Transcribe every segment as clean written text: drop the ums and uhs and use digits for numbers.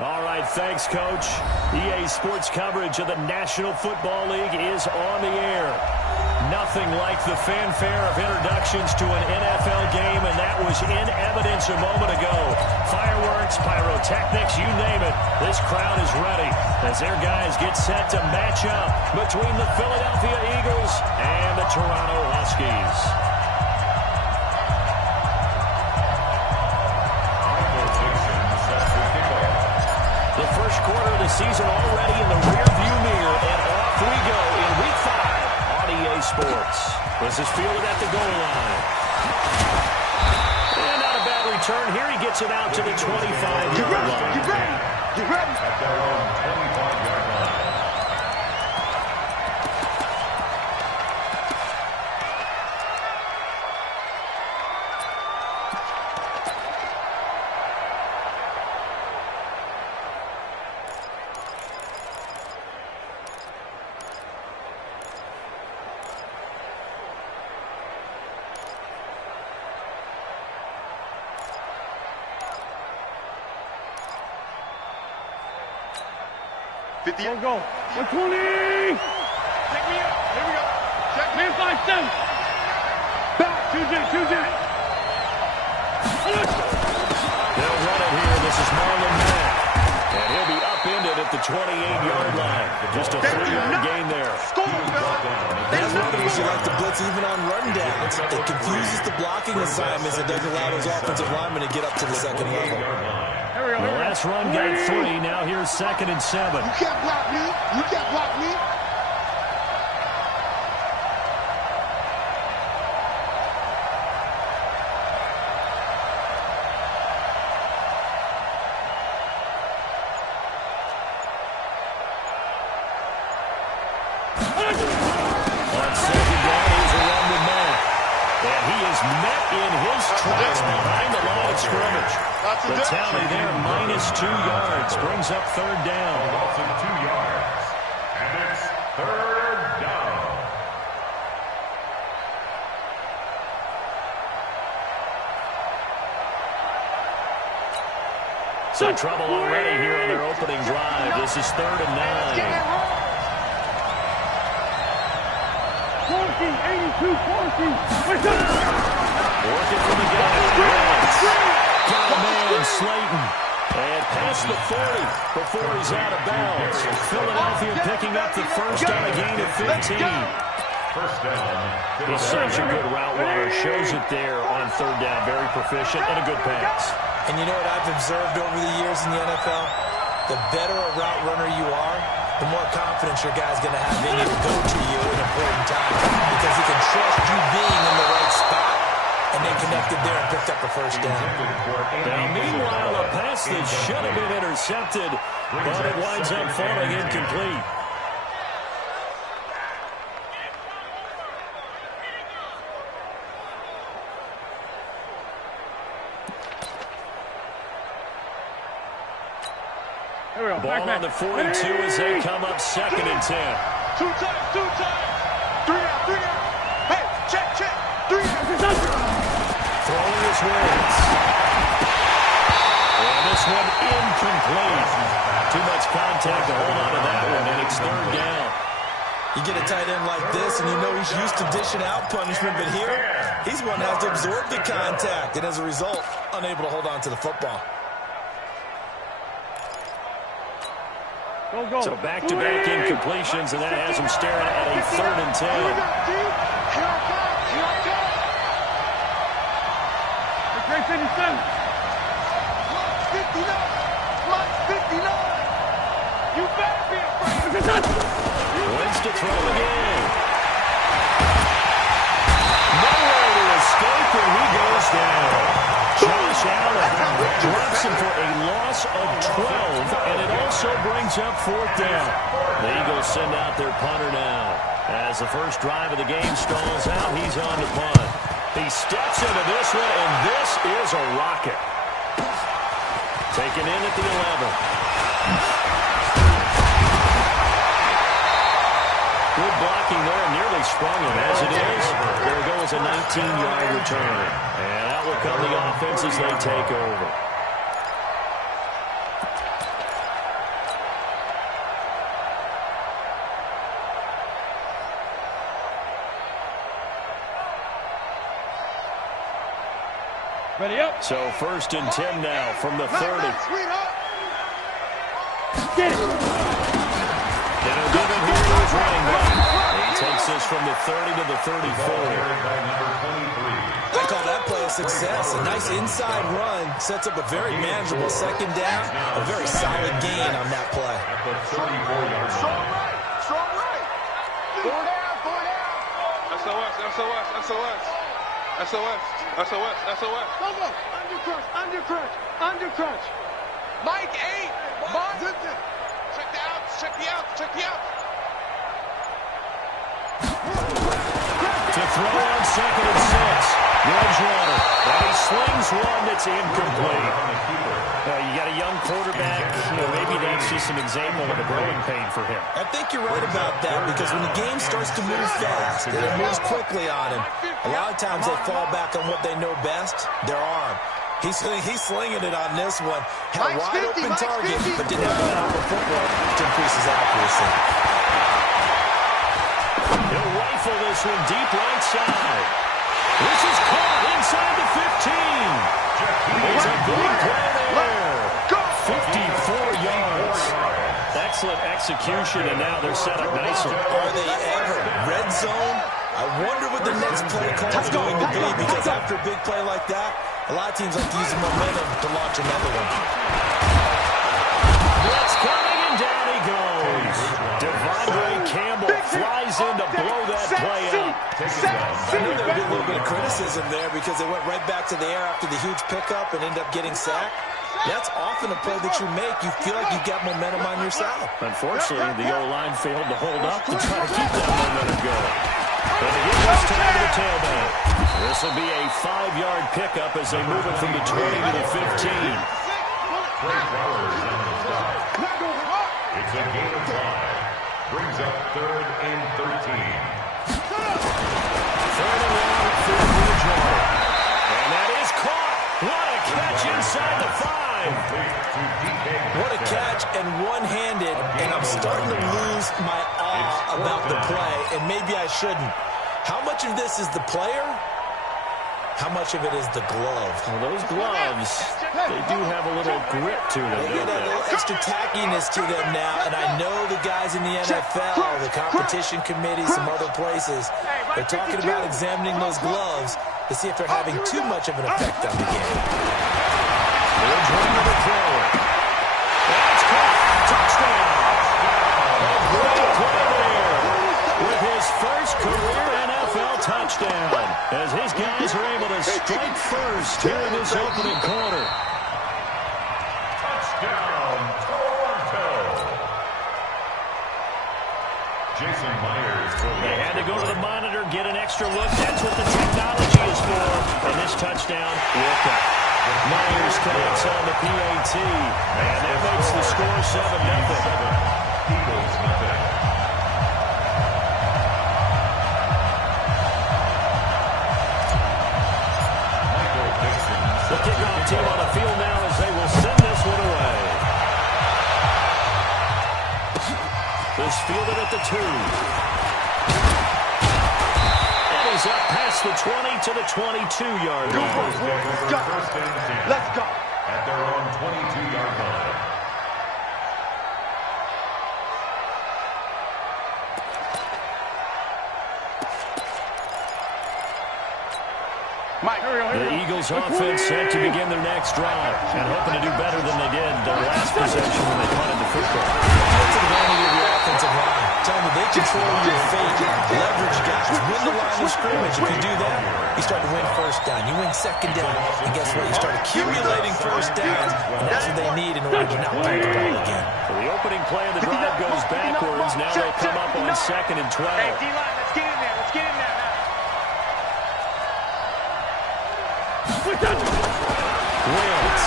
All right, thanks, Coach. EA Sports coverage of the National Football League is on the air. Nothing like the fanfare of introductions to an NFL game, and that was in evidence a moment ago. Fireworks, pyrotechnics, you name it. This crowd is ready as their guys get set to match up between the Philadelphia Eagles and the Toronto Huskies. The first quarter of the season already in the rearview mirror, and off we go in Week 5 on EA Sports. This is fielded at the goal line. And not a bad return. Here he gets it out to the 25-yard line. Get ready. Get ready. At their own 25-yard line. Go. 120. Take me up. Here we go. Check. Man 5-7. Back. 2-J. They'll run it here. This is Marlon Mack. And he'll be upended at the 28-yard line. Just a 3-yard gain there. That's one of the reasons you like to blitz even on run downs. It confuses the blocking assignments. It doesn't allow those offensive linemen to get up to the second level. The last run got 3. Now here's 2nd and 7. You can't block me. You can't block me. On 2nd down, here's a run with Mack. And he is met in his tracks behind the line of scrimmage. The tally there, -2 yards, brings up 3rd down. 2 yards. And it's 3rd down. Some trouble already here on their opening drive. This is 3rd and 9. 82-40. Working from the gun. Got a man, Slayton. And past the 40 before he's out of bounds. Philadelphia picking up the first on a gain of 15. First down. He's such a good route runner. Shows it there on 3rd down. Very proficient and a good pass. And you know what I've observed over the years in the NFL? The better a route runner you are, the more confidence your guy's going to have in you to go to you at important times because he can trust you being in the right spot. And they connected there and picked up a first down. Now, meanwhile, a pass that should have been intercepted, but it winds up falling incomplete. Ball on the 42 as they come up 2nd and 10. 2 times. 3 out. Hey, check. 3 out. Throwing his wins. And this one incomplete. Too much contact to hold on to that one, and it's 3rd down. You get a tight end like this, and you know he's used to dishing out punishment, but here, he's one that has to absorb the contact, and as a result, unable to hold on to the football. Go. So back-to-back incompletions, and that has him staring at a 3rd and 10. Great 57. 59. You better be afraid. Wins to throw again. Nowhere to escape, and he goes down. Josh Allen drops him for a loss of 12, and it also brings up 4th down. The Eagles send out their punter now. As the first drive of the game stalls out, he's on to punt. He steps into this one, and this is a rocket. Taken in at the 11. Good blocking there, nearly sprung him. As it is, there goes a 19-yard return. And out will come the offense as they take over. Ready up. So 1st and 10 now from the 30. Get it. And he'll give it here to his running back. He takes this from the 30 to the 34. I call that play a success. A nice inside run sets up a very manageable 2nd down. A very solid gain on that play. At the 34-yard line. Strong right. 4 down, 4 down. SOS, SOS, SOS. SOS, SOS, SOS. Go, go. Under crunch, under crunch, under crunch. Mike 8. Mark. Check the outs, check the outs, check the outs. To throw on 2nd and 6. Bridgewater. And he slings one that's incomplete. You got a young quarterback. Maybe that's just an example of a growing pain for him. I think you're right about that, because when the game starts to move fast and it moves quickly on him, a lot of times they fall back on what they know best, their arm. He's slinging it on this one. Had a wide open target, but didn't have enough of footwork to increase his accuracy. He'll rifle this one deep right side. This is caught inside the 15. It's a big play there. 54 yards. Excellent execution, and now they're set up nicely. Are they ever? Red zone? I wonder what the next play call is going to be, because after a big play like that, a lot of teams like to use the momentum to launch another one. Blitz coming, and down he goes. Devondre Campbell flies in to blow that play up. I know there would be a little bit of criticism there because they went right back to the air after the huge pickup and ended up getting sacked. That's often a play that you make. You feel like you've got momentum on your side. Unfortunately, the O-line failed to hold up to try to keep that momentum going. And they give this time to the tailback. This will be a 5-yard pickup as they move it from the 20 to the 15. Trey Flowers on the stop. It's a gain of 5. Brings up 3rd and 13. 3rd and long for Bridgewater. And that is caught. What a catch inside the 5. What a catch, and one-handed, and I'm starting to lose my awe about the play, and maybe I shouldn't. How much of this is the player? How much of it is the glove? Well, those gloves, they do have a little grip to them, They don't get a they? little extra tackiness to them now, and I know the guys in the NFL, the competition committee, some other places, they're talking about examining those gloves to see if they're having too much of an effect on the game. Bridgewater to throw it. That's caught. Touchdown. A great play there with his first career NFL touchdown, as his guys are able to strike first here in this opening quarter. Touchdown, Toronto. Jason Myers. They had to go to the monitor, get an extra look. That's what the technology is for. And this touchdown worked out. Myers connects on the PAT, and that makes the score 7-0. Eagles nothing. The kickoff team on the field now as they will send this one away. This fielded at the 2. And he's up past the 20 to the 22-yard line. Let's go. At their own 22-yard line. The Eagles offense set to begin their next drive and hoping to do better than they did their last possession when they punted the football. Take advantage of your offensive line. Tell them they control your fate. Leverage guys. Win the line of scrimmage. If you do that, you start to win first down. You win second down. And guess what? You start accumulating first downs, and that's what they need in order to not punt the ball again. So the opening play of the drive goes backwards. Now they'll come up on 2nd and 12. Hey, D-line, let's get in there. Let's get in there now. Wills.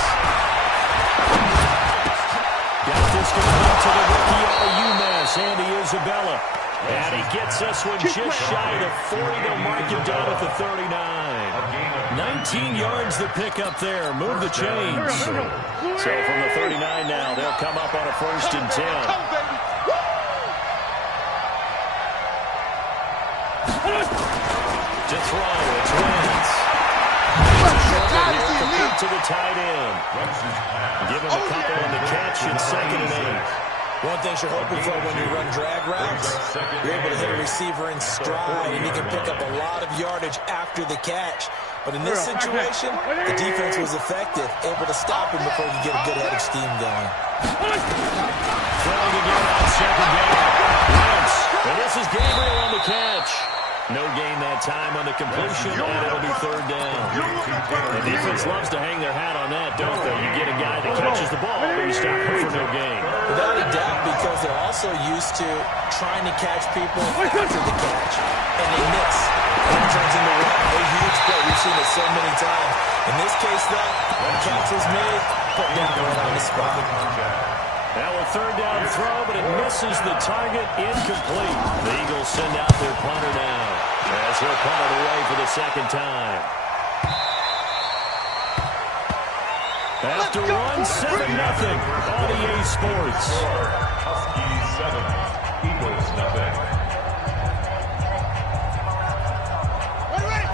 Got this complete to the rookie out of UMass, Andy Isabella. And he gets this one just shy of the 40. They'll mark him down at the 39. 19 yards to pick up there. Move the chains. So from the 39 now, they'll come up on a 1st and 10. To throw, it's Wentz. Short here from to the tight end. Give him a couple on the catch and 2nd and 8. One thing you're hoping for when you run drag routes, you're able to hit a receiver in stride, and he can pick up a lot of yardage after the catch. But in this situation, the defense was effective, able to stop him before he could get a good head of steam going. Throwing again on 2nd down. Wentz. And this is Gabriel on the catch. No gain that time on the completion, and it'll be 3rd down. The defense loves to hang their hat on that, don't they? You get a guy that catches the ball, but you stop him for no gain. Without a doubt, because they're also used to trying to catch people after the catch, and they miss. And it turns into a huge play. We've seen it so many times. In this case, though, when the catch is made, put down right on the spot. Now a 3rd down throw, but it misses the target, incomplete. The Eagles send out their punter now, as he'll punt it away for the 2nd time. After 1-7-0 on EA Sports. Huskies 7, Eagles nothing.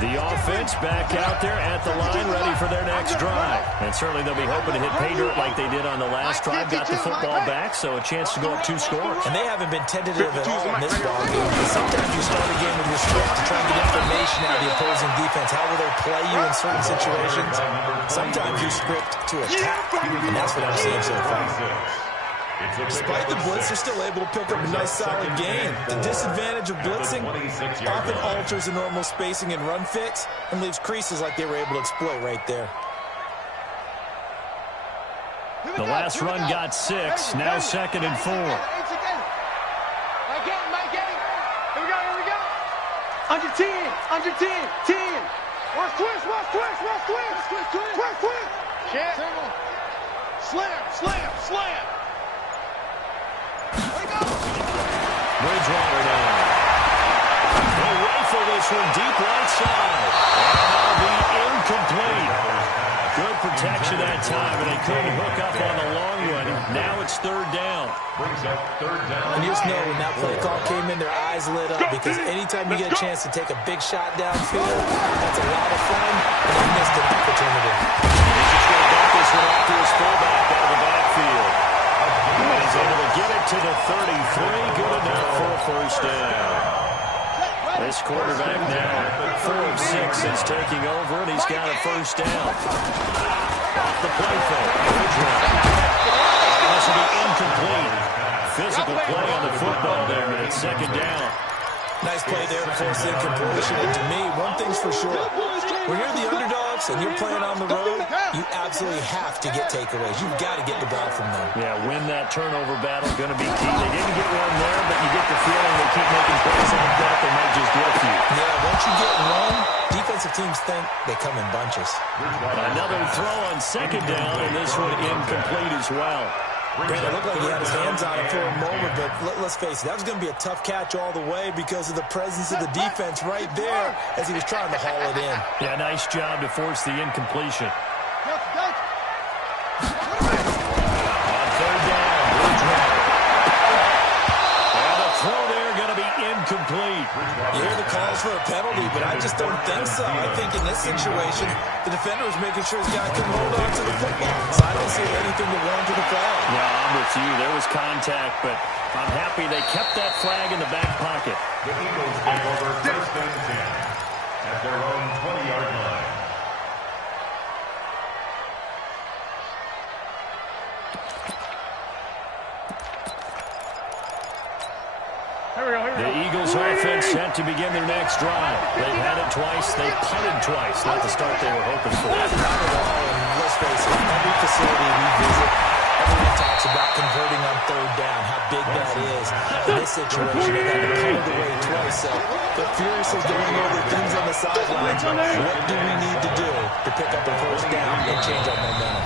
The offense back out there at the line, ready for their next drive. And certainly they'll be hoping to hit pay dirt like they did on the last drive. Got the football back, so a chance to go up 2 scores. And they haven't been tentative at all in this ballgame. Sometimes you start a game with your script to try and get information out of the opposing defense. How will they play you in certain situations? Sometimes you script to attack, and that's what I'm seeing so far. Despite the blitz, they're still able to pick up a nice solid gain. The disadvantage of blitzing often alters the normal spacing and run fits and leaves creases like they were able to exploit right there. The last run got 6, now 2nd and 4. Here we go. Under 10, under 10, 10. Watch twist. Check. Slam. Bridgewater now. They'll rifle this one deep right side. And that'll be incomplete. Good protection that time, but they couldn't hook up on the long one. Now it's 3rd down. Brings up 3rd down. And you just know when that play call came in, their eyes lit up, because anytime you get a chance to take a big shot downfield, that's a lot of fun, and they missed an opportunity. He's just going to back this one off to his fullback out of the backfield. He's able to get it to the 33. Good enough for a 1st down. This quarterback now 4 of 6 since taking over, and he's got a 1st down. The play fake. This will be incomplete. Physical play on the football there, and it's 2nd down. Nice play there to force incompletion. And to me, one thing's for sure. When you're the underdogs and you're playing on the road, you absolutely have to get takeaways. You've got to get the ball from them. Yeah, win that turnover battle, going to be key. They didn't get one there, but you get the feeling they keep making plays like that, they might just get a few. Yeah, once you get one, defensive teams think they come in bunches. Another throw on 2nd down, and this one incomplete as well. Brandon, it looked like he had his hands on it for a moment, but let's face it, that was going to be a tough catch all the way because of the presence of the defense right there as he was trying to haul it in. Yeah, nice job to force the incompletion. On 3rd down, Bridgewater. And the throw there going to be incomplete. You hear the calls for a penalty, but I just don't think so. I think in this situation, the defender was making sure his guy couldn't hold on to the football. So I don't see anything to warrant to the flag. Yeah, I'm with you. There was contact, but I'm happy they kept that flag in the back pocket. The Eagles take over 1st and 10 at their own 20-yard line. The Eagles offense set to begin their next drive. They've had it twice. They've punted twice. Not the start they were hoping for. Not at all, and let's face it, every facility we visit, everyone talks about converting on 3rd down, how big that is. In this situation, they've had to punt it away twice, so they're furiously going over things on the sidelines. What do we need to do to pick up a 1st down and change our momentum?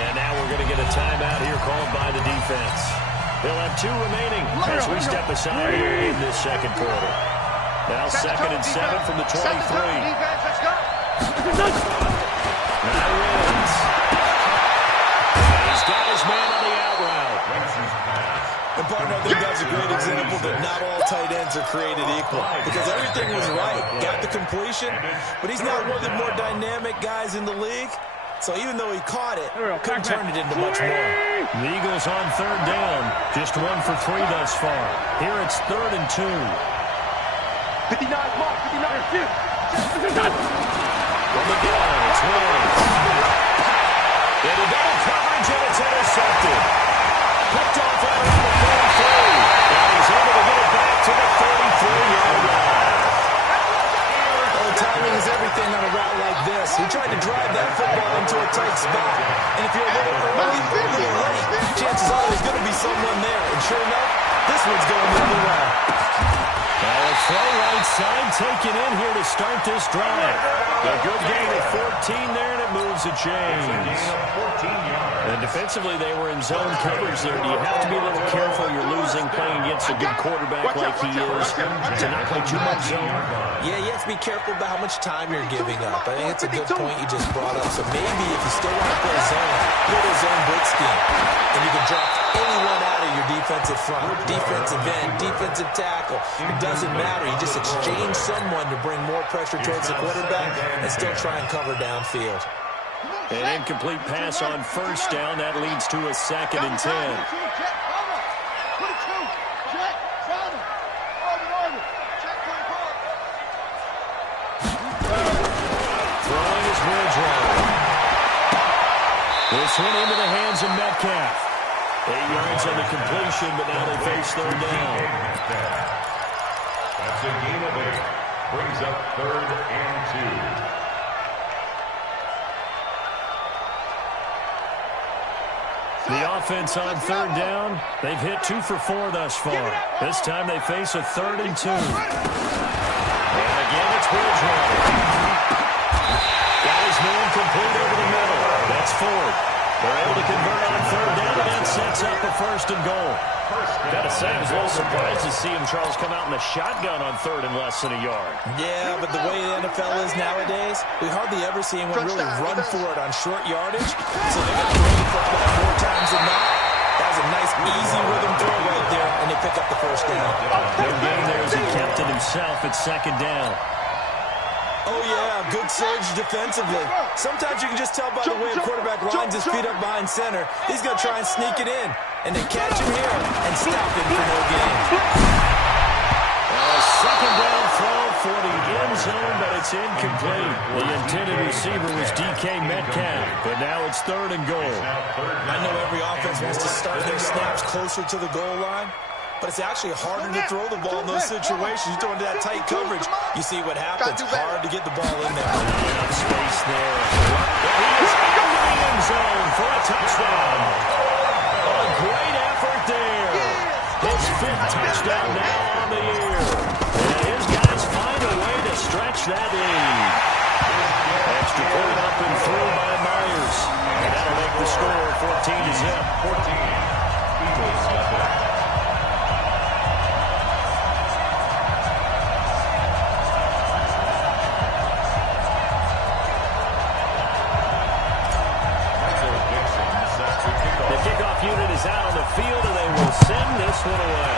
And now we're going to get a timeout here called by the defense. They'll have 2 remaining as we step aside here in this 2nd quarter. Now 2nd and 7 from the 23. Now wins. He's got his man on the out route. And partner, I think that's a great example that not all tight ends are created equal. Because everything was right. Got the completion, but he's not one of the more dynamic guys in the league. So even though he caught it, couldn't turn it into much more. The Eagles on third down. Just 1 for 3 thus far. Here it's 3rd and 2. 59 mark, 59 shoot. From the gun, it's Williams. Into double coverage, and it's intercepted. Picked off out around the 43. And he's able to get it back to the 33-yard line. Well, timing is everything on a route like this. He tried to drive that football into a tight spot. And if you're a little early, a little late, chances are there's going to be someone there. And sure enough, this one's going the other way. A throw right side taken in here to start this drive. A good gain at 14 there, and it moves the chains. And defensively, they were in zone coverage there. Do you have to be a little careful? You're losing playing against a good quarterback like he is to not play too much zone? Yeah, you have to be careful about how much time you're giving up. I think it's a good point you just brought up. So maybe if you still want to play zone, put a zone blitz scheme. And you can drop anyone out of your defensive front, defensive end, defensive tackle. It doesn't matter. You just exchange someone to bring more pressure towards the quarterback and still try and cover downfield. An incomplete pass on first down. That leads to a 2nd and 10. Throwing is Bridgewater. This one into the hands of Metcalf. 8 yards on the completion, but now they face 3rd down. That's a gain of 8. Brings up 3rd and 2. The offense on 3rd down. They've hit 2 for 4 thus far. This time they face a 3rd and 2. And again, it's Bridgewater. Got his man complete over the middle. That's Ford. They're able to convert on 3rd down, and that sets up a 1st and goal. Gotta say, I was a little surprised to see him, Charles, come out in the shotgun on 3rd and less than a yard. Yeah, but the way the NFL is nowadays, we hardly ever see anyone really run for it on short yardage. So they're going to throw the football 4 times a night. That was a nice, easy rhythm throw right there, and they pick up the 1st down. Good game there as he kept it himself at 2nd down. Oh, yeah, good surge defensively. Sometimes you can just tell by the way a quarterback lines his feet up behind center. He's going to try and sneak it in. And they catch him here and stop him for no gain. A 2nd down throw for the end zone, but it's incomplete. The intended receiver was DK Metcalf, but now it's 3rd and goal. I know every offense wants to start their snaps closer to the goal line, but it's actually harder to throw the ball in those situations. You throw into that tight coverage, you see what happens. Hard to get the ball in there. Space there. He is into the end zone for a touchdown. A great effort there. His 5th touchdown now on the year. And his guys find a way to stretch that lead. Extra point up and through by Myers. And that'll make the score 14-0. 14. Eagles nothing. Kickoff unit is out on the field, and they will send this one away.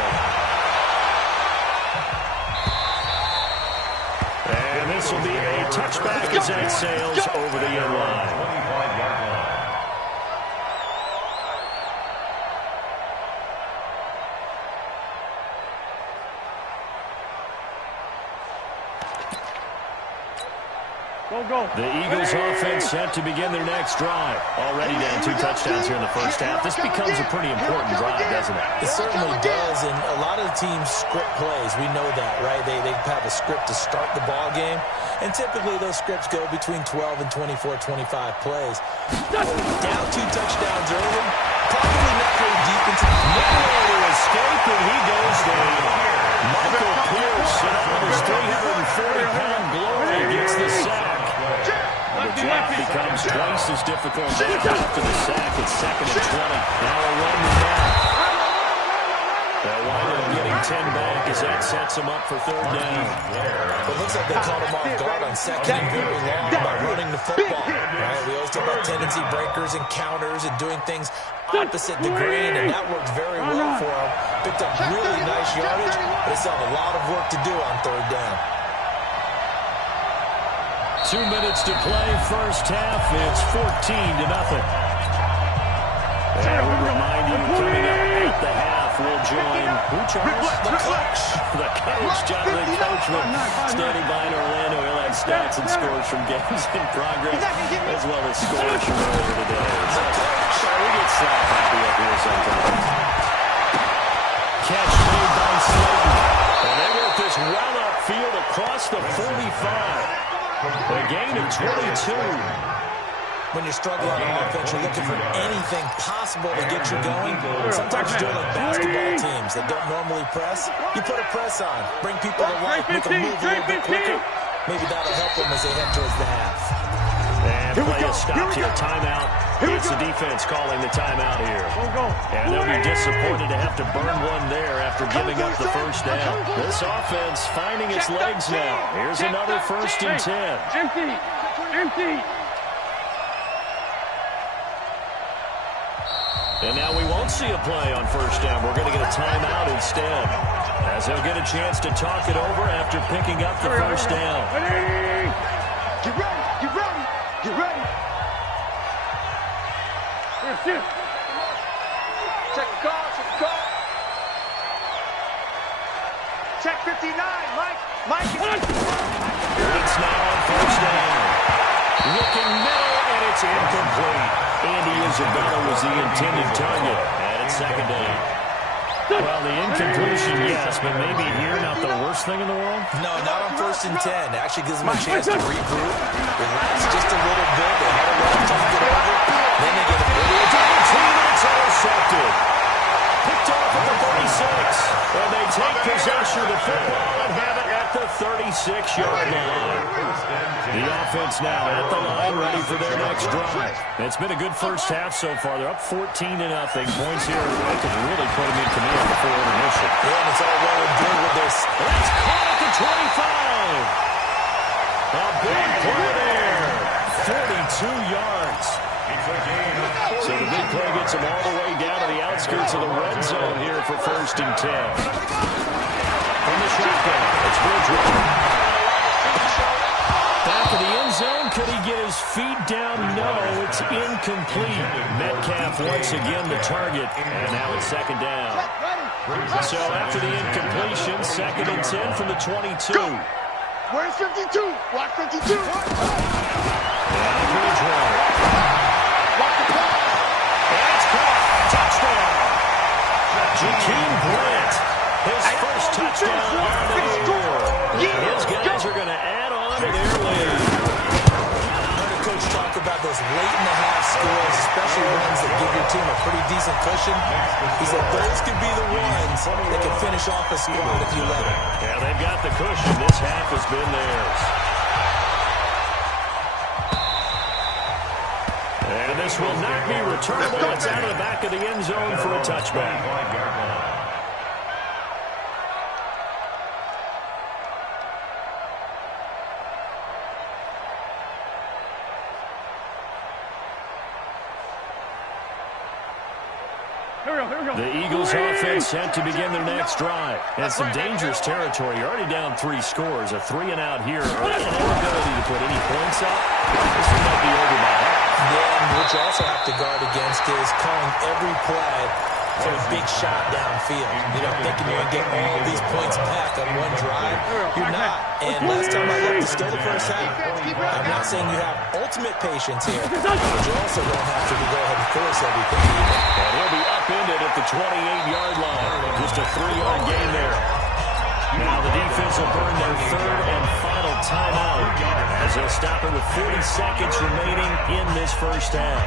And this will be a touchback as that sails over the end line. 25-yard line. The Eagles offense set to begin their next drive. Already down 2 touchdowns here in the first half. This becomes a pretty important drive, doesn't it? It certainly does, and a lot of the teams script plays. We know that, right? They have a script to start the ball game, and typically those scripts go between 12 and 24, 25 plays. Down 2 touchdowns early, probably not very deep into the nowhere to escape, and he goes down. Michael Pierce, on his 340-pound glory, gets the sack. The drop becomes twice as difficult after the sack. It's 2nd and 20. Now a run back. They'll wind up getting 10 back as that sets them up for 3rd down. It looks like they caught him off guard on 2nd and very long by running the football. Right? We always talk about tendency breakers and counters and doing things opposite the grain, and that worked very well for him. Picked up really nice yardage, but they still have a lot of work to do on 3rd down. 2 minutes to play, first half. It's 14-0. And we remind you, coming up at the half, we'll join who, Charles? The coach. The coach, Jonathan Coachman, standing by in Orlando. He'll have stats and scores from games in progress, as well as scores from earlier today. So we get slack happy up here sometimes. Catch made by Slayton. And they work this well upfield across the 45. A gain of 22. When you're struggling on offense, you're looking for anything possible to get you going. Sometimes you do it like basketball teams that don't normally press. You put a press on, bring people to life, make them move a little bit quicker. Maybe that'll help them as they head towards the half. And play is stopped here. Timeout. It's the defense calling the timeout here. And they'll be disappointed to have to burn one there after giving up the first down. This offense finding its legs now. Here's another 1st and 10. Empty. And now we won't see a play on first down. We're going to get a timeout instead, as they'll get a chance to talk it over after picking up the first down. Get ready. Check the call. Check 59, Mike. It's now on first down. Looking middle, and it's incomplete. Andy Isabella was the intended target, and it's 2nd down. Well, the incompletion, yes, but maybe here not the worst thing in the world? No, not on 1st and 10. It actually gives them a chance to regroup, relax just a little bit. They had a rough time to get over. Then they get a video time. It's intercepted. Picked off at the 36. And they take possession of the football and have it at the 36-yard line. The offense now at the line, ready for their next drive. It's been a good first half so far. They're up 14-0. Points here that could really put them in command before intermission. Yeah, and it's all well and good with this. That's caught at the 25. A big play there. 42 yards. So the big play gets them all the way down to the outskirts of the red zone here for 1st and 10. From the shotgun, it's Bridgewater. Back of the end zone, could he get his feet down? No, it's incomplete. Metcalf once again the target, and now it's 2nd down. So after the incompletion, 2nd and 10 from the 22. Where's 52? Watch 52. Now Bridgewater. Watch the pass. That's caught. Touchdown. Jakeem Grant, his first touchdown on the year. His guys are going to add on to their lead. I heard a coach talk about those late-in-the-half scores, especially ones that give your team a pretty decent cushion. He said those could be the ones that can finish off a squad if you let them. Yeah, they've got the cushion. This half has been theirs. And this will not be returnable. It's out of the back of the end zone for a touchback. The Eagles offense set to begin their next drive. And some dangerous territory. You're already down 3 scores. A 3-and-out here. An inability to put any points up. This one might be over by half. Yeah, and what you also have to guard against is calling every play for a big shot downfield. You know, thinking you're going to get all these points back on one drive. You're not. And last time I looked, it's still the first half. I'm not saying you have ultimate patience here, but you also don't have to go ahead and force everything either. And he'll be upended at the 28-yard line. Just a 3-yard gain there. Now the defense will burn their 3rd and final timeout as they'll stop it with 40 seconds remaining in this first half.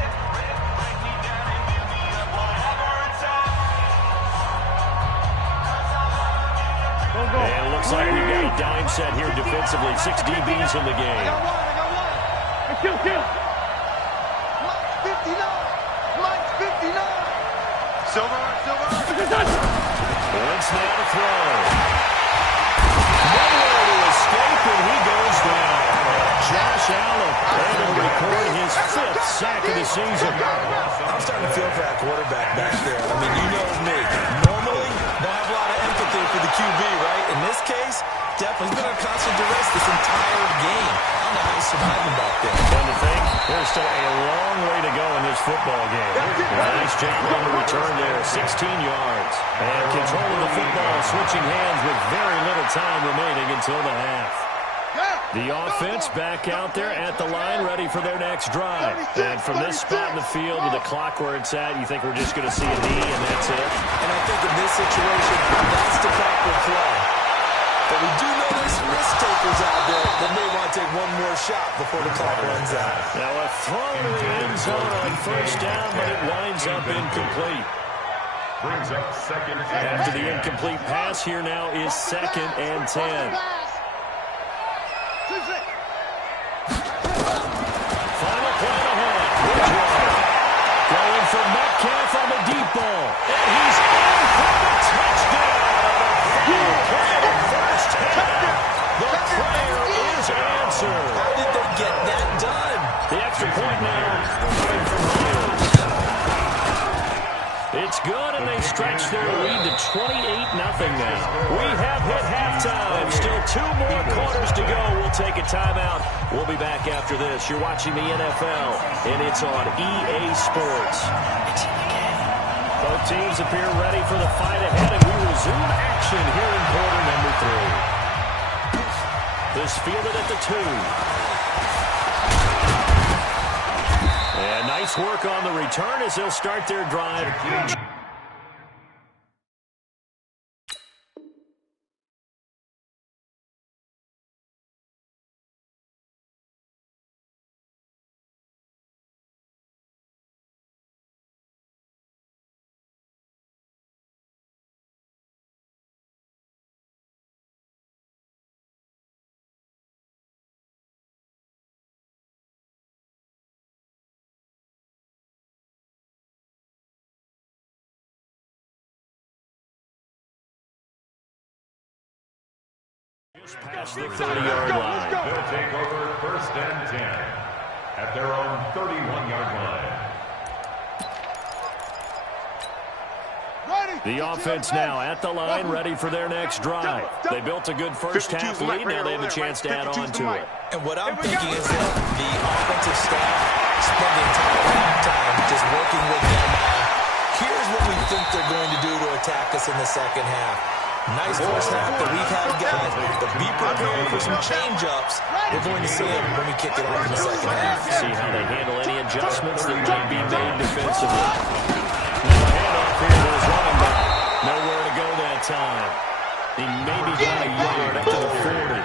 And it looks like we've got a dime set here defensively. 6 DBs in the game. I got one. Kill. Mike's 59. Silver. Wentz now to throw. Nowhere to escape, and he goes down. Josh Allen able to record his 5th sack of the season. I'm starting to feel for that quarterback back there. I mean, you know me. Normally, don't have a lot of empathy for the QB, right? In this case, definitely been under constant duress this entire game. I don't know how he survived there's still a long way to go in this football game. Nice job on the return there, 16 yards. And control of the football, switching hands with very little time remaining until the half. The offense back out there at the line, ready for their next drive. And from this spot in the field with the clock where it's at, you think we're just going to see a knee and that's it? And I think in this situation, that's the proper play. But we do know there's some risk takers out there that may want to take one more shot before the clock runs out. Now a throw to the end zone on first down, but it winds up incomplete. Brings up second and After the incomplete pass, here now is 2nd and 10. Final play ahead. Bridgewater going for Metcalf on the deep ball. And he's in for the touchdown. The prayer is answered. How did they get that done? The extra point now coming from Myers. It's good, and they stretch their lead to 28-0 now. We have hit halftime. Still 2 more quarters to go. We'll take a timeout. We'll be back after this. You're watching the NFL, and it's on EA Sports. Both teams appear ready for the fight ahead, and we resume action here in quarter number 3. This fielded at the 2. And nice work on the return as they'll start their drive. Just past the 30-yard line. They'll take over 1st and 10 at their own 31-yard line. The offense now at the line, ready for their next drive. They built a good first half lead. Now they have a chance to add on to it. And what I'm thinking is that the offensive staff spent the entire halftime just working with them on, here's what we think they're going to do to attack us in the second half. Nice first half that we've had, guys, but be prepared for some change-ups. We're going to see it when we kick it off in the second half. See how they handle any adjustments that might be made defensively. Handoff here to his running back. Nowhere to go that time. He maybe got a yard up to the 40.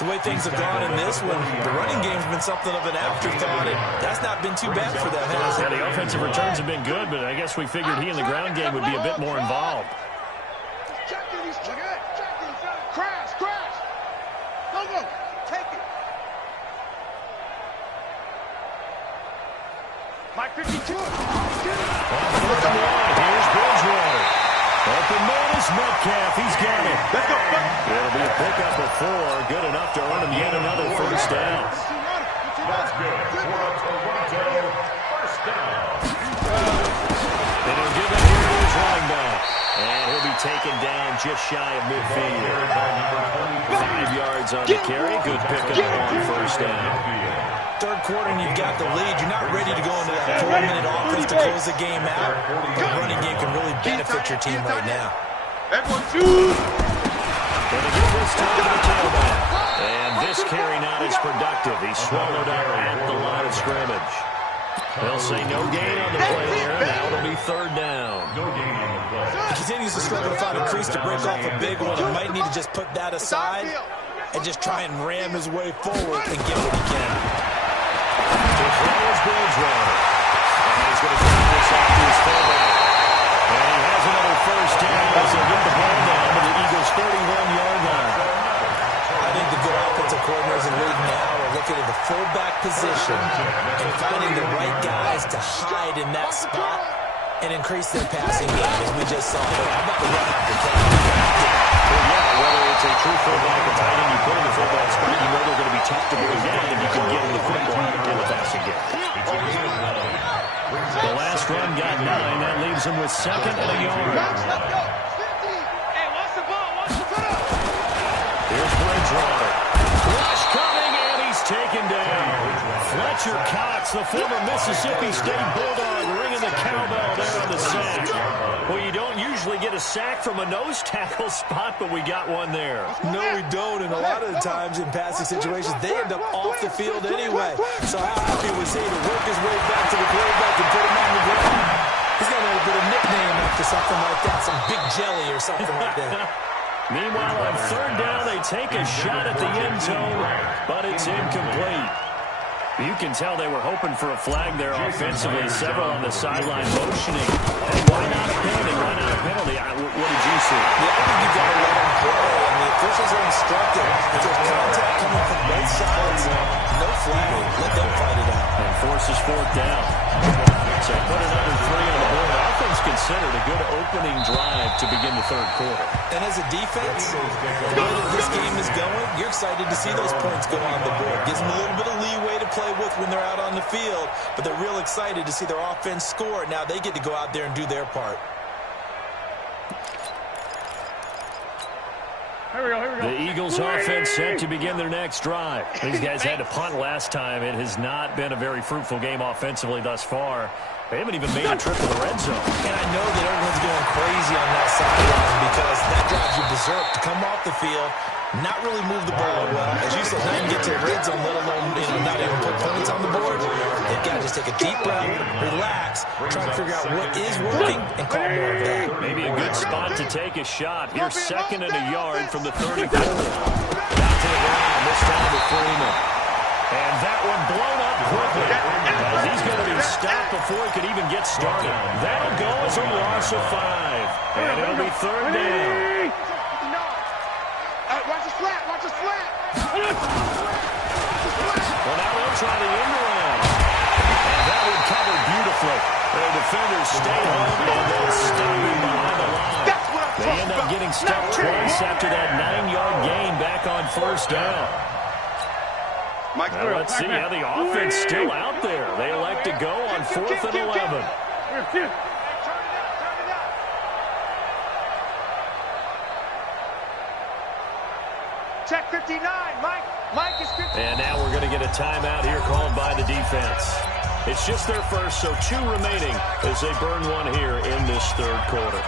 The way things have gone in this one, the running game's been something of an afterthought, and that's not been too bad for them, has it? Yeah, the offensive returns have been good, but I guess we figured he in the ground game would be a bit more involved. Crash. Go. Take it. Mike 52. On 4th and 1, here's Bridgewater. Open man is Metcalf. He's got it. Let's go. It'll be a pickup of 4. Good enough to earn him yet another first down. That's good for a Toronto first down. And he'll give it here to his running back. And he'll be taken down just shy of midfield. 5 yards on the carry. Good pickup on first down. Third quarter and you've got the lead. You're not ready to go into that 4-minute offense to close the game out. The running game can really benefit your team right now. Everyone choose. Gonna give this time to the tailback. And this carry not as productive. He's swallowed up at the line of scrimmage. They'll say no gain on the play there. Now it'll be 3rd down. No gain on the play. He continues to struggle to find a crease to break off a big one. He might need to just put that aside and just try and ram his way forward and get what he can. To throw is Bridgewater. And he's going to drop this off to his fullback. And he has another first down as they get the ball down to the Eagles' 31-yard line. I think the good offensive coordinators in the league now are looking at the fullback position and finding the right guys to hide in that spot and increase their passing game, as we just saw. How about the run after catch? Well, yeah, whether it's a true fullback or tight end, you put in the fullback spot, you know they're going to be tough to bring down, and you can get in the football in the passing game. The last run got 9. That leaves him with 2nd and a yard. Hey, watch the ball. Here's Bridgewater. Rush coming, and he's taken down. Fletcher It's the former Mississippi State Bulldog ringing the cowbell there on the sack. Well, you don't usually get a sack from a nose tackle spot, but we got one there. No, we don't, and a lot of the times in passing situations, they end up off the field anyway. So how happy was he to work his way back to the quarterback and put him on the ground? He's got a bit of nickname after something like that, some Big Jelly or something like that. Meanwhile, on third down, they take a shot at the end zone, but it's incomplete. You can tell they were hoping for a flag there offensively. Several on the sideline motioning. And why not a penalty? Why not a penalty? What did you see? Yeah, I think you've got to let them play. And the officials are instructed. If there's contact coming from both sides, no flag. Let them fight it out. And forces fourth down. So put another 3 on the board. Offense considered a good opening drive to begin the third quarter. And as a defense, the way that this game is going, you're excited to see those points go on the board. Gives them a little bit of leeway to play with when they're out on the field, but they're real excited to see their offense score. Now they get to go out there and do their part. The Eagles offense set to begin their next drive. These guys had to punt last time. It has not been a very fruitful game offensively thus far. They haven't even made a trip to the red zone. And I know that everyone's going crazy on that sideline because that drives you berserk to come off the field, not really move the ball well. As you said, not even get to the red zone, let alone not even put points on the board. They've got to just take a deep breath, relax, try to figure out what is working, and call more of that. Maybe a good spot to take a shot. Here's 2nd and a yard from the 34. Out to the ground, this time to Freeman. And that one blown up quickly. As he's going to be stopped before he could even get started. That'll go as a loss of 5. And it'll be 3rd down. Watch his flat. Watch his flat. Well, now they'll try the end around. And that one covered beautifully. The defenders stay home and they'll stop him behind the line. They end up getting stopped twice after that 9-yard gain back on 1st down. Now let's see how the offense still out there. They elect to go on 4th and 11. Check 59, Mike. Mike is 59. And now we're going to get a timeout here called by the defense. It's just their first, so 2 remaining as they burn one here in this third quarter.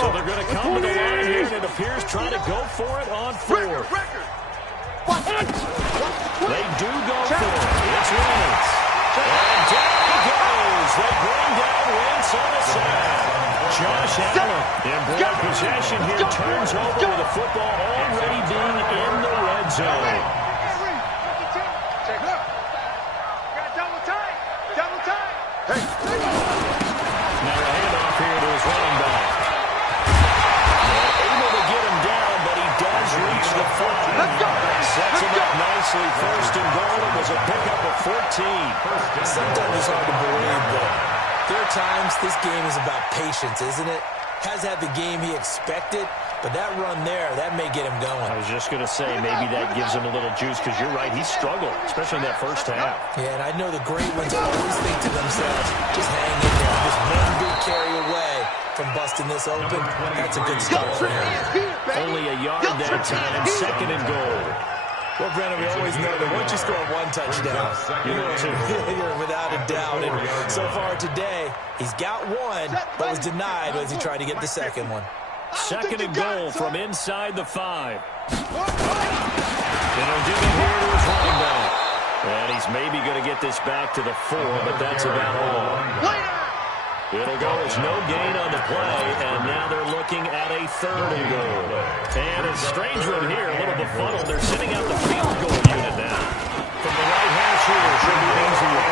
So they're going to come to the line here, and it appears trying to go for it on 4th. They do go for it. It's Wentz. And down he goes. They bring down Wentz on the sack. Josh Allen in ball possession here turns over with the football already being in the red zone. Double time. Double time. Now a handoff here to his running back. Able to get him down, but he does reach the 5. Let's go. Sets him up nicely. 1st and goal. It was a pickup of 14. Sometimes it's hard to believe, but there are times this game is about patience, isn't it? Has had the game he expected, but that run there, that may get him going. I was just going to say, maybe that gives him a little juice, because you're right, he struggled, especially in that first half. Yeah, and I know the great ones always think to themselves, just hang in there. Just one big carry away from busting this open. That's a good start for him. Only a yard that time, 2nd and goal. Well, Brennan, we always know that once you score 1 touchdown, you're without a doubt. And so far today, he's got 1, but was denied as he tried to get the 2nd one. 2nd and goal from inside the 5. And he'll give it here to his running back. And he's maybe going to get this back to the 4, but that's about all. It'll go as no gain on the play, and now they're looking at a 3rd and goal. And a strange one here, a little befuddled. They're sitting out the field goal unit now. From the right hash here, should be an easy one.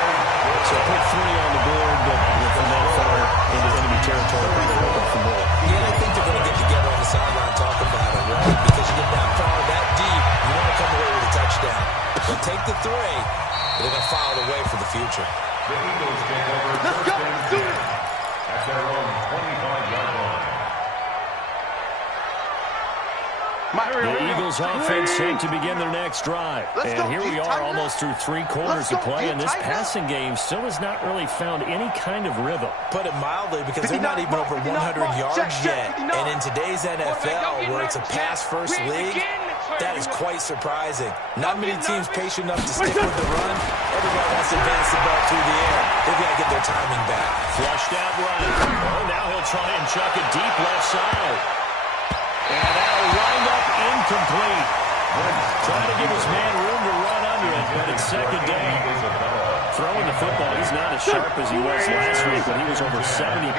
So put 3 on the board, but from that far into enemy territory, probably hoping for more. Yeah, I think they're going to get together on the sideline and talk about it, right? Because you get that far, that deep, you want to come away with a touchdown. But take the 3, they're going to file it away for the future. The Eagles take over 1st and 10 at their own 25-yard line. The Eagles offense set to begin their next drive. And here we are almost through 3 quarters of play, and this passing game still has not really found any kind of rhythm. Put it mildly, because they're not even over 100 yards yet. And in today's NFL, where it's a pass-first league, That is quite surprising. Not many teams patient enough to stick with the run. Everybody wants to advance the ball through the air. They've got to get their timing back. Flushed out right. Oh, now he'll try and chuck it deep left side. And that'll wind up incomplete. Trying to give his man room to run under it, but it's second down. Throwing the football, he's not as sharp as he was last week when he was over 70%.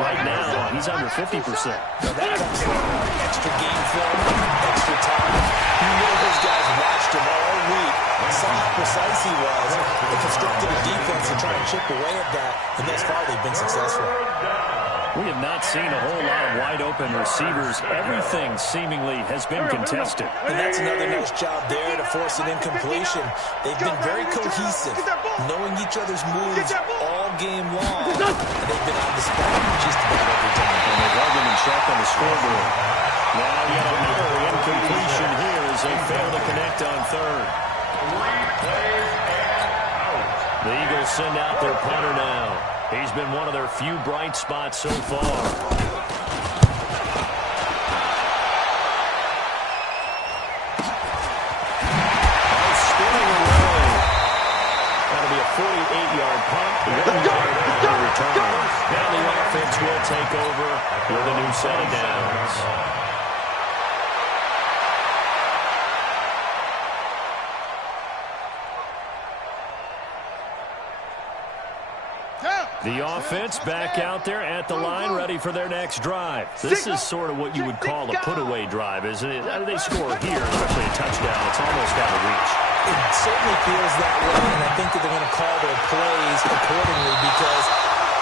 Right now, he's under 50%. Now that comes from extra game film, extra time. You know those guys watched him all week and saw how precise he was. They constructed a defense to try and chip away at that, and thus far they've been successful. We have not seen a whole lot of wide-open receivers. Everything seemingly has been contested. And that's another nice job there to force an incompletion. They've been very cohesive, knowing each other's moves all game long. And they've been on the spot just about every time. And they've held them in check on the scoreboard. Now yet another incompletion here as they fail to connect on third. The Eagles send out their punter now. He's been one of their few bright spots so far. Spinning away. That'll be a 48-yard punt. 1 yard after the return. Now the offense will take over with a new set of downs. The offense back out there at the line, ready for their next drive. This is sort of what you would call a put-away drive, isn't it? They score here, especially a touchdown. It's almost out of reach. It certainly feels that way, and I think that they're going to call their plays accordingly because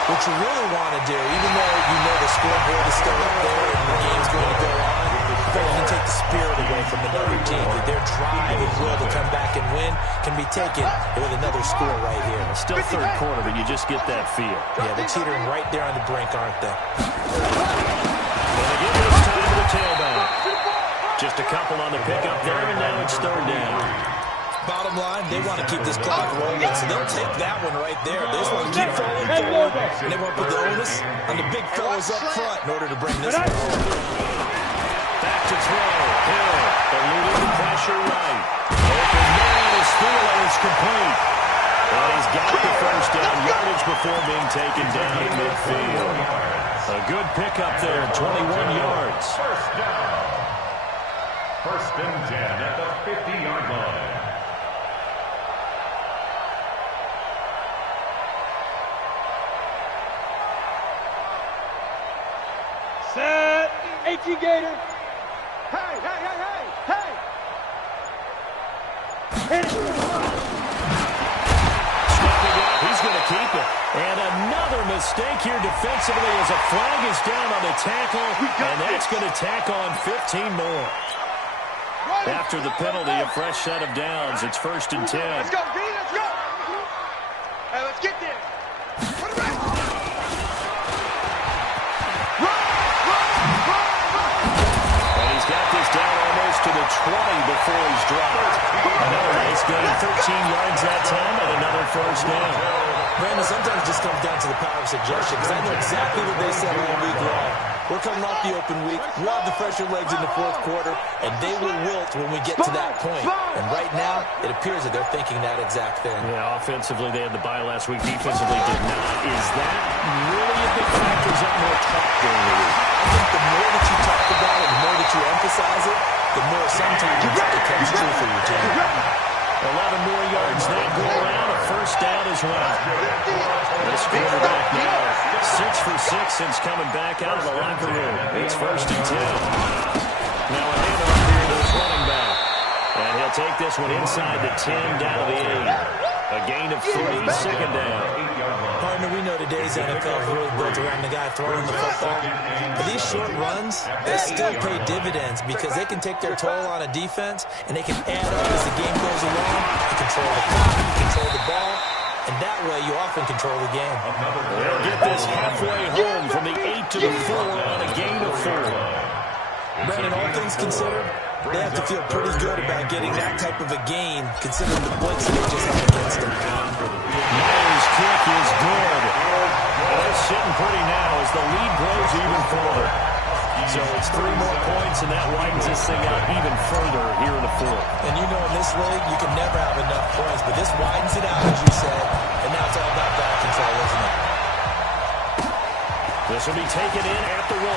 what you really want to do, even though you know the scoreboard is still up there and the game's going to go on, but you can take the spirit away from another team. Their drive and will to come back and win can be taken with another score right here. Still third quarter, but you just get that feel. Yeah, they're teetering right there on the brink, aren't they? Well, they give this time to the tailback. Just a couple on the pickup there, and now it's third down. Bottom line, they want to keep this clock rolling, so they'll take that one right there. They just want to keep falling forward, and they want to put the onus on the big fellows up front in order to bring this one home. Back to throw. Hill, eluding the pressure right. Open man is through, and it's complete. And he's got the first down yardage before being taken down at midfield. A good pickup there, 21 yards. First down. First and 10 at the 50-yard line. Set. 18 Gator. Hey, hey, hey, hey, hey. Hit it. Stepping up, he's going to keep it. And another mistake here defensively as a flag is down on the tackle. And that's going to tack on 15 more. After the penalty, a fresh set of downs. It's first and 10. Let's go, B, let's go. Hey, let's get this. Put it back. And he's got this down almost to the 20 before he's dropped. Another nice gain, 13 yards that time, and another first down. Brandon, sometimes it just comes down to the power of suggestion, because I know exactly what they said all week long. We're coming off the open week. We'll have the fresher legs in the fourth quarter, and they will wilt when we get to that point. And right now, it appears that they're thinking that exact thing. Yeah, offensively, they had the bye last week. Defensively, did not. Is that really a big factor? Is that more talk during the week? I think the more that you talk about it, the more that you emphasize it, the more sometimes it comes true for your team. 11 more yards that go around, a first down as well. This quarterback now 6 for 6 since coming back out of the locker room. It's first and 10. Now a handoff here to his running back. And he'll take this one inside the 10 down to the 8. A gain of 3, second down. Partner, we know today's NFL is really built around the guy throwing the football. But these short runs, they still pay dividends because they can take their toll on a defense and they can add up as the game goes along. You control the clock, you control the ball, and that way you often control the game. They'll get this halfway home from the 8 to the 4 on a gain of 4. Brandon, all things considered, they have to feel pretty good about getting that type of a gain, considering the blitz they just had against them. Myers' kick is good. They're sitting pretty now as the lead grows even further. So it's 3 more points, and that widens this thing out even further here in the fourth. And you know in this league, you can never have enough points, but this widens it out, as you said, and now it's all about ball control, isn't it? This will be taken in at the 1.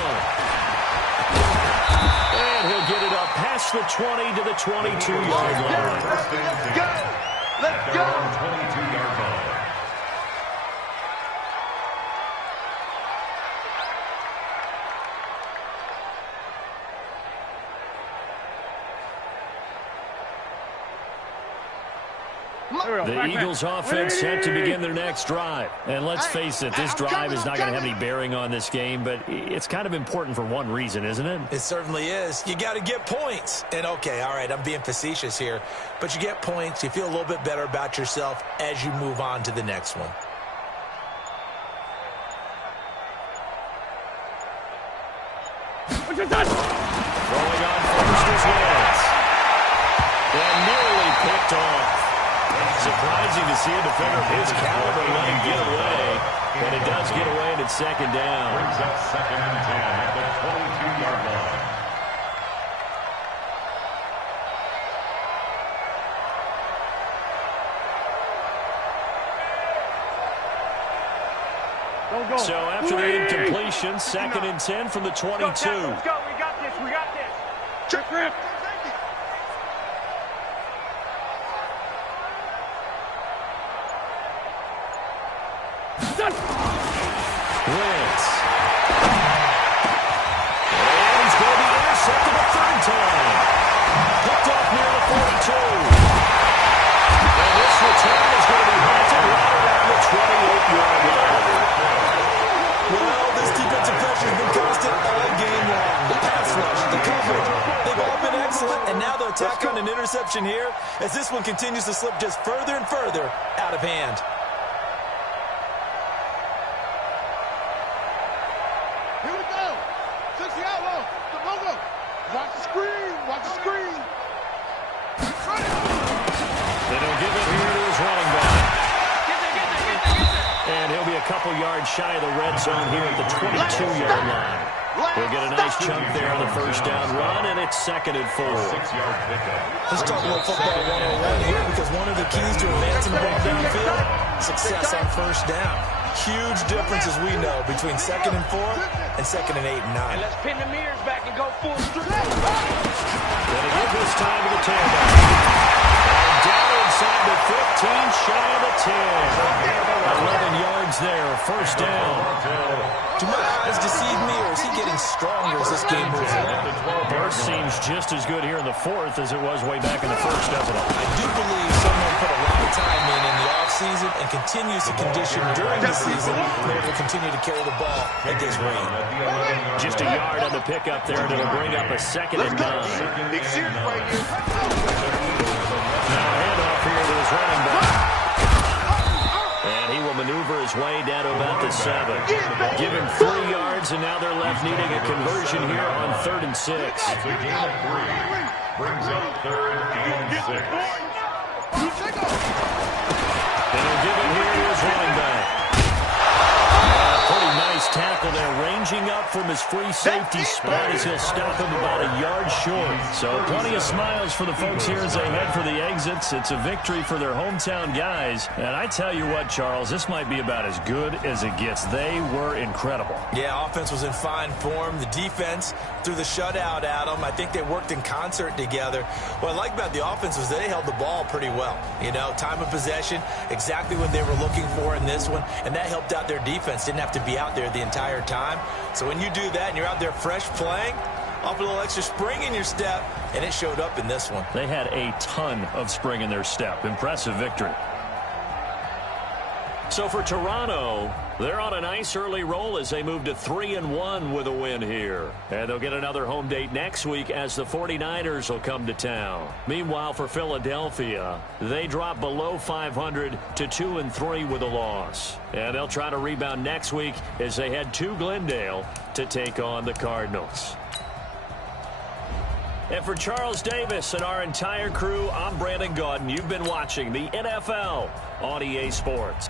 And he'll get it up past the 20 to the 22-yard line. Let's go! Let's go! 22-yard line. The Eagles offense set to begin their next drive. And let's face it, this drive is not going to have any bearing on this game, but it's kind of important for one reason, isn't it? It certainly is. You got to get points. And okay, all right, I'm being facetious here, but you get points, you feel a little bit better about yourself as you move on to the next one. Throwing on first is Lance. And nearly picked off. Surprising to see a defender of his caliber let him get away. But it does get away, and it's second down. Brings up 2nd and 10 at the 22-yard line. So after the incompletion, 2nd and 10 from the 22. Let's go. We got this. We got this. Trip, rip. Wentz. And he's going to be intercepted a 3rd time. Picked off near the 42. And this return is going to be hunted right around the 28-yard line. Well, this defensive pressure has been constant all game long. The pass rush, the coverage, they've all been excellent, and now they'll attack on an interception here as this one continues to slip just further and further out of hand. Here we go. 60 outlaw. The logo. Watch the screen. Watch the screen. They don't give it here to his running back. And he'll be a couple yards shy of the red zone here at the 22-yard line. He'll get a nice chunk there on the first down run, and it's 2nd and 4. 6-yard pickup. Let's talk about football 101 here, because one of the keys to advancing the ball downfield, success on first down. Huge difference, as we know, between 2nd and 4 and 2nd and 8 and 9. And let's pin the mirrors back and go full strength. Gonna give this time to the tailback. And down inside the 15, shy of the 10. 11 yards there, first down. Do my eyes deceive me, or is he getting stronger as this game moves along? Burst seems just as good here in the 4th as it was way back in the 1st, doesn't it? I do believe someone put a lot of time in the offseason and continues to condition during the season in order to continue to carry the ball at this rate. Just a yard on the pickup there, and it'll bring up a 2nd and 9. Now a handoff here to his running back. And he will maneuver his way down to about the 7. Give him 3 yards, and now they're left needing a conversion here on 3rd and 6. It's a gain of 3. Brings up 3rd and 6. And he'll give it here to his running back. Pretty nice tackle there, ranging up from his free safety spot as he'll stop him about a yard short. So plenty of smiles for the folks here as they head for the exits. It's a victory for their hometown guys. And I tell you what, Charles, this might be about as good as it gets. They were incredible. Yeah, offense was in fine form. The defense threw the shutout at them. I think they worked in concert together. What I like about the offense was they held the ball pretty well. You know, time of possession, exactly what they were looking for in this one, and that helped out their defense. Didn't have to be out there the entire time. So when you do that and you're out there fresh playing, off a little extra spring in your step, and it showed up in this one. They had a ton of spring in their step. Impressive victory. So for Toronto, they're on a nice early roll as they move to 3-1 with a win here. And they'll get another home date next week as the 49ers will come to town. Meanwhile, for Philadelphia, they drop below 500 to 2-3 with a loss. And they'll try to rebound next week as they head to Glendale to take on the Cardinals. And for Charles Davis and our entire crew, I'm Brandon Gaudin. You've been watching the NFL on EA Sports.